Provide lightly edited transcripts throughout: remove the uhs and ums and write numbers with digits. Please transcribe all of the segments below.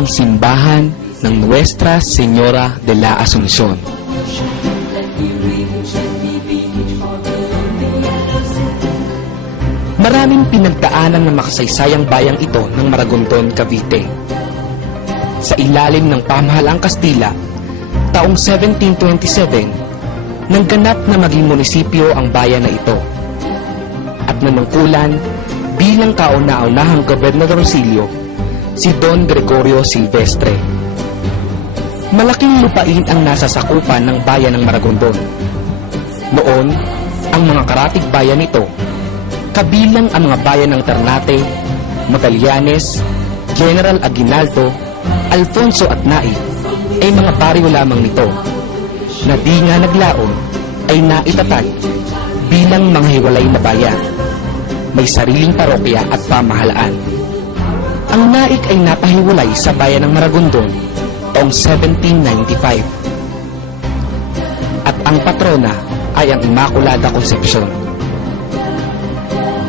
ang simbahan ng Nuestra Señora de la Asunción. Maraming pinagdaanan ng makasaysayang bayang ito ng Maragondon, Cavite. Sa ilalim ng pamahalaang Kastila, taong 1727, nangganap na maging munisipyo ang bayan na ito. At nanungkulan bilang kauna-unahang gobernadorcillo si Don Gregorio Silvestre. Malaking lupain ang nasa sakupan ng bayan ng Maragondon. Noon, ang mga karatig bayan nito, kabilang ang mga bayan ng Ternate, Magallanes, General Aguinaldo, Alfonso at Naik, ay mga baryo lamang nito na di nga naglaon ay naitatag bilang mga hiwalay na bayan. May sariling parokya at pamahalaan. Ang Naik ay napahiwalay sa bayan ng Maragondon taong 1795. At ang patrona ay ang Immaculada Concepcion.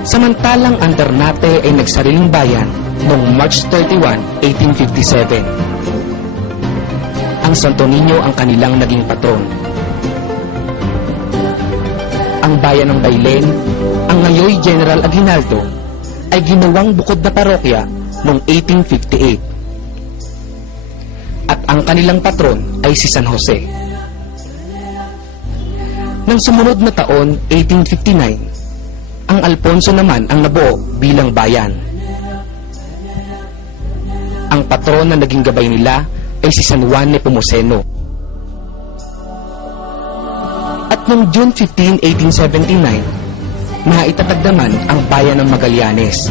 Samantalang ang Ternate ay nagsariling bayan noong March 31, 1857. Ang Santo Niño ang kanilang naging patron. Ang bayan ng Bailen, ang ngayoy General Aguinaldo, ay ginawang bukod na parokya noong 1858. At ang kanilang patron ay si San Jose. Nang sumunod na taon, 1859, ang Alfonso naman ang nabuo bilang bayan. Ang patron na naging gabay nila ay si San Juan Nepomuceno. At noong June 15, 1879, naitatag naman ang bayan ng Magallanes,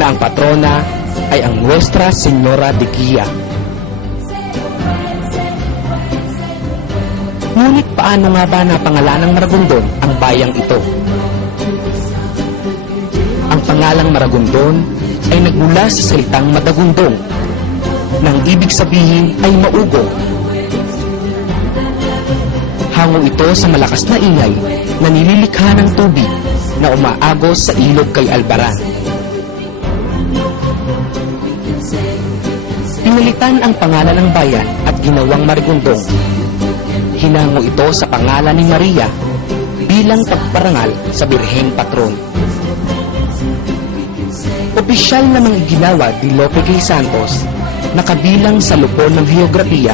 na ang patrona ay ang Nuestra Señora de Guia. Ngunit paano nga ba napangalan ng Maragondon ang bayang ito? Ang pangalang Maragondon ay nagmula sa salitang madagundong, nang ibig sabihin ay maugong. Hango ito sa malakas na ingay na nililikha ng tubig na umaagos sa ilog kay Albaran. Pinalitan ang pangalan ng bayan at ginawang Maragondong. Hinango ito sa pangalan ni Maria bilang pagparangal sa Birheng Patron. Opisyal namang iginawa ni Lope Gay Santos na kabilang sa lupon ng heograpiya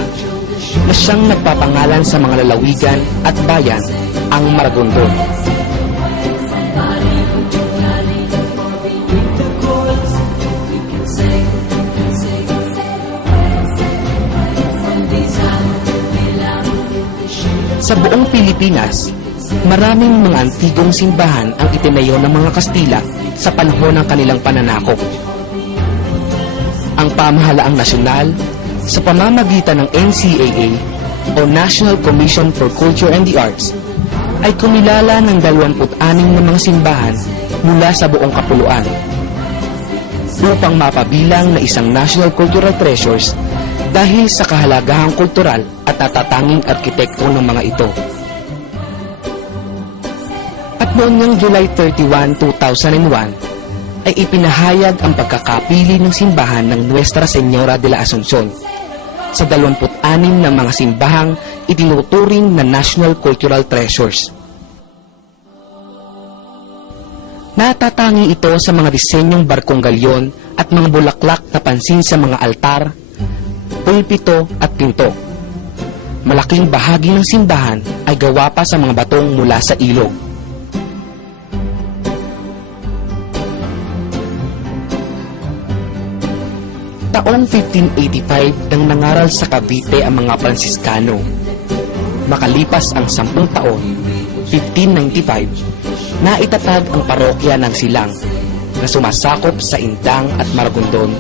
na siyang nagpapangalan sa mga lalawigan at bayan ang Maragondon. Sa buong Pilipinas, maraming mga antigong simbahan ang itinayo ng mga Kastila sa panahon ng kanilang pananakop. Ang pamahalaang nasyonal, sa pamamagitan ng NCAA o National Commission for Culture and the Arts, ay kumilala ng 26 na mga simbahan mula sa buong kapuluan upang mapabilang na isang National Cultural Treasures dahil sa kahalagahang kultural at natatanging arkitekto ng mga ito. At noong ng July 31, 2001, ay ipinahayag ang pagkakapili ng simbahan ng Nuestra Señora de la Asunción sa 26 na mga simbahang itinuturing na National Cultural Treasures. Natatangi ito sa mga disenyong barkong galyon at mga bulaklak na pansin sa mga altar, pulpito at pinto. Malaking bahagi ng simbahan ay gawa pa sa mga batong mula sa ilog. Taong 1585 nang nangaral sa Cavite ang mga Pransiskano. Makalipas ang 10 taon, 1595, naitatag ang parokya ng Silang na sumasakop sa Indang at Maragondon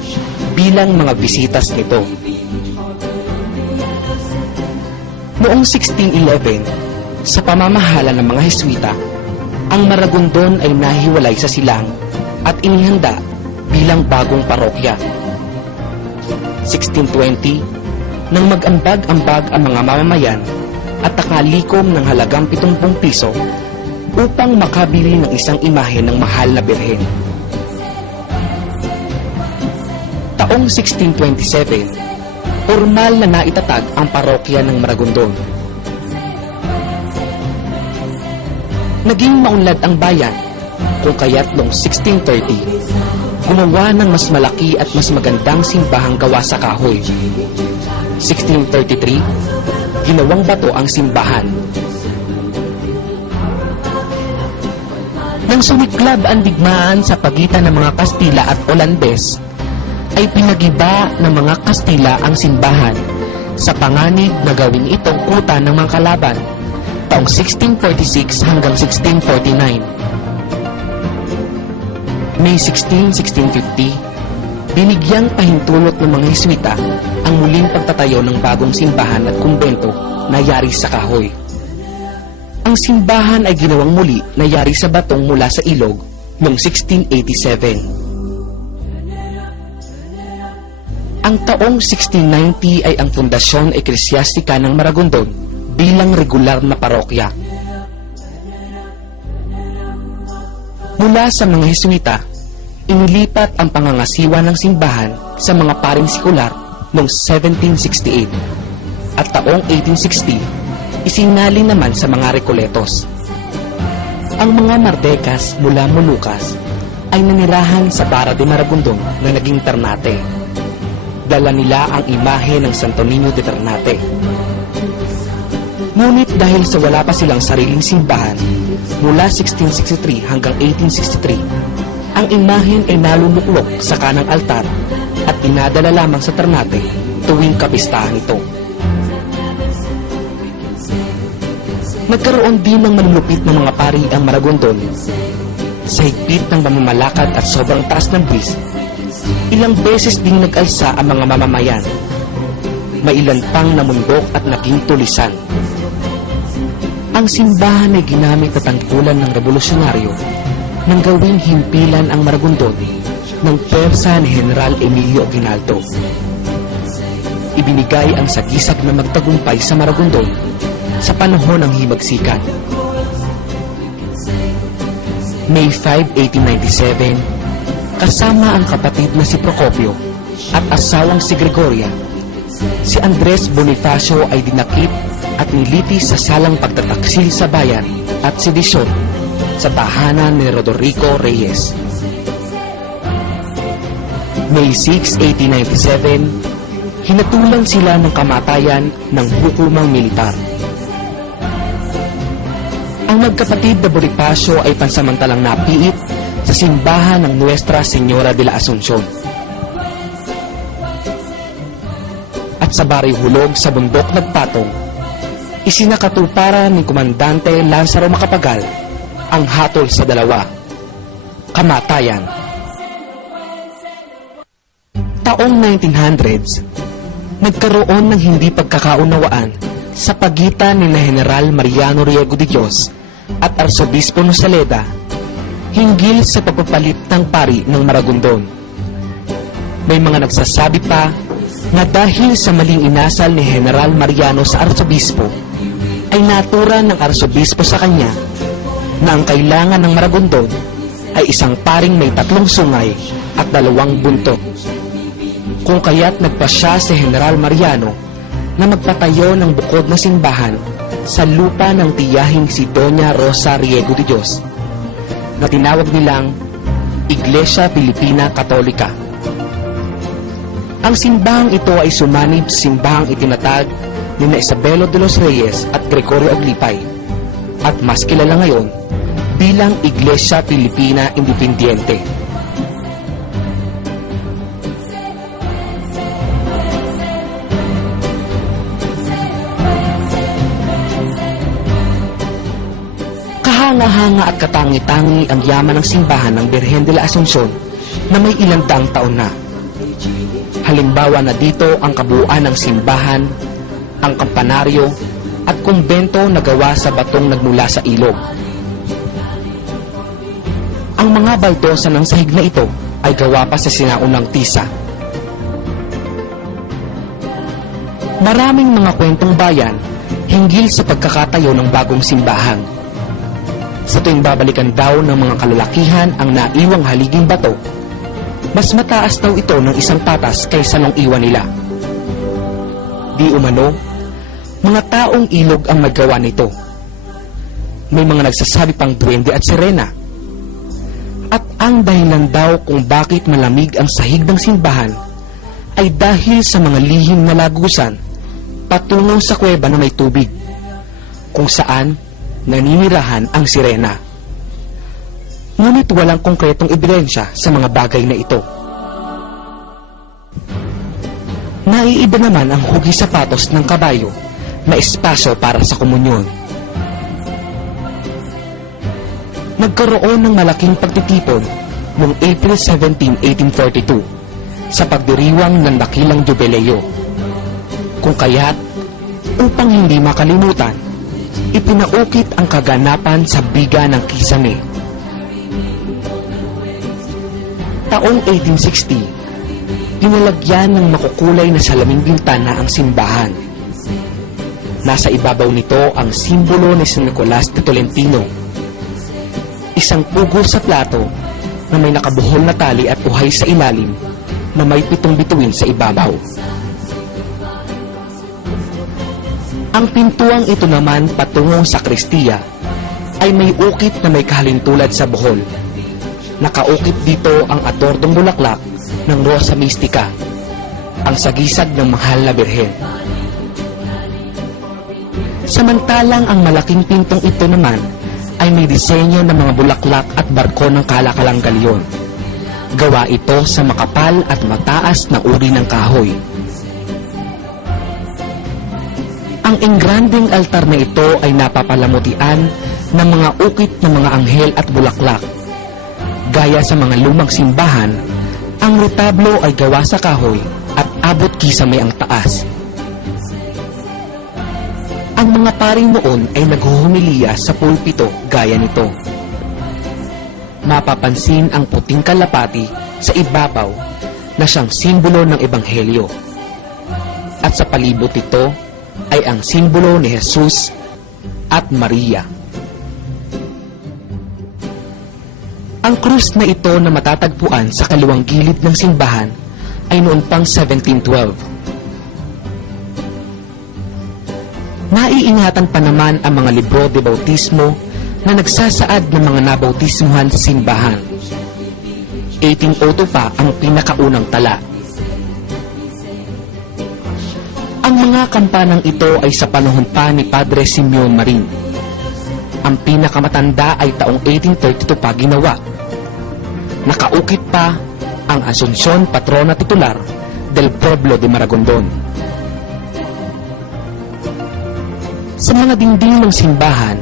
bilang mga bisitas nito. Noong 1611, sa pamamahala ng mga Heswita, ang Maragondon ay nahiwalay sa Silang at inihanda bilang bagong parokya. 1620, nang mag-ambag-ambag ang mga mamamayan at nakalikom ng halagang 70 piso upang makabili ng isang imahe ng mahal na birhen. Taong 1627, formal na naitatag ang parokya ng Maragondon. Naging maunlad ang bayan, kung kaya't noong 1630, gumawa ng mas malaki at mas magandang simbahang gawa sa kahoy. 1633, ginawang bato ang simbahan. Nang sumiklab ang digmaan sa pagitan ng mga Kastila at Olandes, ay pinagiba ng mga Kastila ang simbahan sa panganib na gawin itong kuta ng mga kalaban taong 1646 hanggang 1649. May 16, 1650, binigyang pahintulot ng mga Heswita ang muling pagtatayo ng bagong simbahan at kumbento na yari sa kahoy. Ang simbahan ay ginawang muli na yari sa batong mula sa ilog noong 1687. Ang taong 1690 ay ang Pundasyon Eklesyastika ng Maragondon bilang regular na parokya. Mula sa mga Heswita, inilipat ang pangangasiwa ng simbahan sa mga paring sekular noong 1768 at taong 1860, isinalin naman sa mga Recoletos. Ang mga Mardekas mula Molucas ay nanirahan sa Bara de Maragondon na naging Ternate. Dala nila ang imahe ng Santo Niño de Ternate. Ngunit dahil sa wala pa silang sariling simbahan, mula 1663 hanggang 1863, ang imahen ay naluluklok sa kanang altar at dinadala lamang sa Ternate tuwing kapistahan ito. Nagkaroon din ng manlupit ng mga pari ang Maragondon. Sa higpit ng pamamalakad at sobrang taas ng buwis, ilang beses ding nag-alsa ang mga mamamayan. May ilan pang namundok at naging tulisan. Ang simbahan ay ginamit na tangkulan ng revolusyonaryo nang gawing himpilan ang Maragondon ng pwersa ni General Emilio Aguinaldo. Ibinigay ang sagisag na magtagumpay sa Maragondon sa panahon ng himagsikan. May 5, 1897, kasama ang kapatid na si Procopio at asawang si Gregoria, si Andres Bonifacio ay dinakip at nilitis sa salang pagtataksil sa bayan at sedisyon sa tahanan ni Roderico Reyes. May 6, 1897, hinatulan sila ng kamatayan ng hukumang militar. Ang magkapatid na Bonifacio ay pansamantalang napiit sa simbahan ng Nuestra Señora de la Asuncion. At sa Barrio Hulog sa bundok Nagpatong, isinakatuparan ni Komandante Lazaro Macapagal ang hatol sa dalawa, kamatayan. Taong 1900s, nagkaroon ng hindi pagkakaunawaan sa pagitan ni General Mariano Riego de Dios at Arsobispo Nosaleda hinggil sa pagpapalit ng pari ng Maragondon. May mga nagsasabi pa na dahil sa maling inasal ni General Mariano sa Arsobispo, ay natura ng Arsobispo sa kanya na ang kailangan ng Maragondon ay isang paring may 3 sungay at 2 buntot. Kung kaya't nagpasya si General Mariano na magpatayo ng bukod na simbahan sa lupa ng tiyahing si Doña Rosa Riego de Dios, na tinawag nilang Iglesia Filipina Katolika. Ang simbahang ito ay sumanib sa simbahang itinatag ni Isabelo de los Reyes at Gregorio Aglipay, at mas kilala ngayon bilang Iglesia Filipina Independiente. Kahanga-hanga at katangi-tangi ang yaman ng simbahan ng Birhen de la Asuncion na may ilang daang taon na. Halimbawa na dito ang kabuuan ng simbahan, ang kampanaryo at kumbento na gawa sa batong nagmula sa ilog. Ang mga baldosa ng sahig na ito ay gawa pa sa sinaunang tisa. Maraming mga kwentong bayan hinggil sa pagkakatayo ng bagong simbahan. Sa tuwing babalikan daw ng mga kalalakihan ang naiwang haliging bato, Mas mataas daw ito ng isang patas kaysa nung iwan nila. Di umano, mga taong ilog ang naggawa nito. May mga nagsasabi pang duwende at sirena. At ang dahilan daw kung bakit malamig ang sahig ng simbahan ay dahil sa mga lihim na lagusan patungo sa kuweba na may tubig, kung saan naninirahan ang sirena. Ngunit walang konkretong ebidensya sa mga bagay na ito. Naiiba naman ang hugis sapatos ng kabayo na espasyo para sa komunyon. Nagkaroon ng malaking pagtitipon noong April 17, 1842 sa pagdiriwang ng dakilang jubileo. Kung kaya't, upang hindi makalimutan, ipinaukit ang kaganapan sa biga ng Kisame. Taong 1860, pinalagyan ng makukulay na salaming bintana ang simbahan. Nasa ibabaw nito ang simbolo ni San Nicolas de Tolentino, isang pugo sa plato na may nakabuhol na tali at uhay sa ilalim na may 7 bituin sa ibabaw. Ang pintuang ito naman patungong sa sakristiya ay may ukit na may kahalintulad sa buhol. Nakaukit dito ang adordong bulaklak ng Rosa Mystica, ang sagisag ng mahal na birhen. Samantalang ang malaking pintong ito naman ay may disenyo ng mga bulaklak at barko ng kalakalang galyon. Gawa ito sa makapal at mataas na uri ng kahoy. Ang engranding altar na ito ay napapalamutian ng mga ukit ng mga anghel at bulaklak. Gaya sa mga lumang simbahan, ang retablo ay gawa sa kahoy at abot kisame ang taas. Ang mga paring noon ay naghuhumiliya sa pulpito gaya nito. Mapapansin ang puting kalapati sa ibabaw na siyang simbolo ng Ebanghelyo. At sa palibot ito ay ang simbolo ni Jesus at Maria. Ang krus na ito na matatagpuan sa kaliwang gilid ng simbahan ay noon pang 1712. Naiingatan pa naman ang mga libro de bautismo na nagsasaad ng mga nabautismuhan sa simbahan. 1802 pa ang pinakaunang tala. Ang mga kampanang ito ay sa panahon pa ni Padre Simeon Marin. Ang pinakamatanda ay taong 1832 pa ginawa. Nakaukit pa ang Asuncion patrona titular del Pueblo de Maragondon. Sa mga dingding ng simbahan,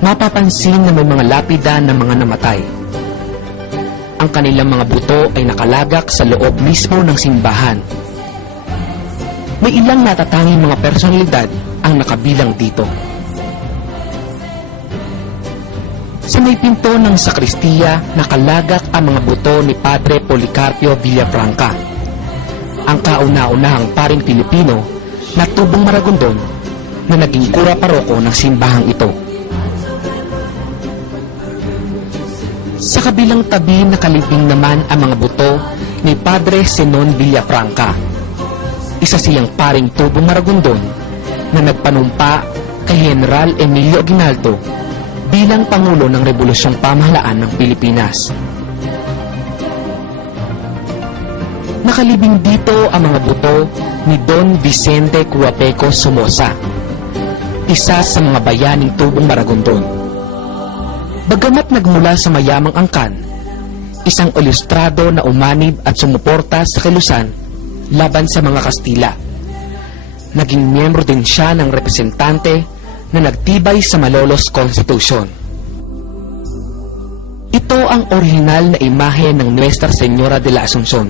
mapapansin na may mga lapida ng mga namatay. Ang kanilang mga buto ay nakalagak sa loob mismo ng simbahan. May ilang natatanging mga personalidad ang nakabilang dito. Sa may pinto ng sakristiya, nakalagak ang mga buto ni Padre Policarpio Villafranca, ang kauna-unahang paring Pilipino na tubong Maragondon na naging kura paroko ng simbahang ito. Sa kabilang tabi nakalibing naman ang mga buto ni Padre Zenon Villafranca, isa siyang paring tubong Maragondon na nagpanumpa kay General Emilio Aguinaldo bilang Pangulo ng Rebolusyong Pamahalaan ng Pilipinas. Nakalibing dito ang mga buto ni Don Vicente Cuapeco Somoza, isa sa mga bayaning tubong Maragondon. Bagamat nagmula sa mayamang angkan, isang ilustrado na umanib at sumuporta sa kilusan laban sa mga Kastila. Naging miyembro din siya ng representante na nagtibay sa Malolos Constitution. Ito ang orihinal na imahe ng Nuestra Señora de la Asunción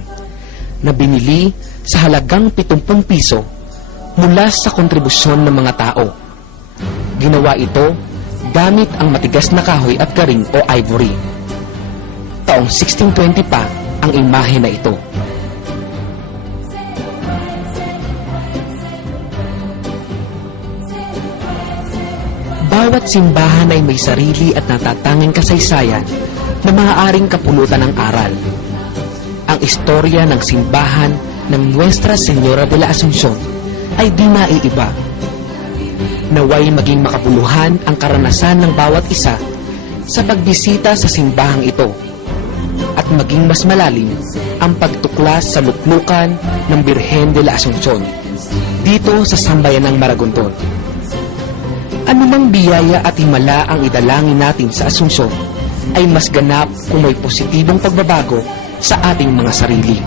na binili sa halagang 70 piso mula sa kontribusyon ng mga tao. Ginawa ito gamit ang matigas na kahoy at garing o ivory. Taong 1620 pa ang imahe na ito. Bawat simbahan ay may sarili at natatanging kasaysayan na maaaring kapulutan ng aral. Ang ang istorya ng simbahan ng Nuestra Señora de la Asunción ay di naiiba. Naway maging makabuluhan ang karanasan ng bawat isa sa pagbisita sa simbahang ito at maging mas malalim ang pagtuklas sa luklukan ng Birhen de la Asunción dito sa sambayan ng Maragondon. Anumang biyaya at himala ang idalangin natin sa Asunción ay mas ganap kung may positibong pagbabago sa ating mga sarili.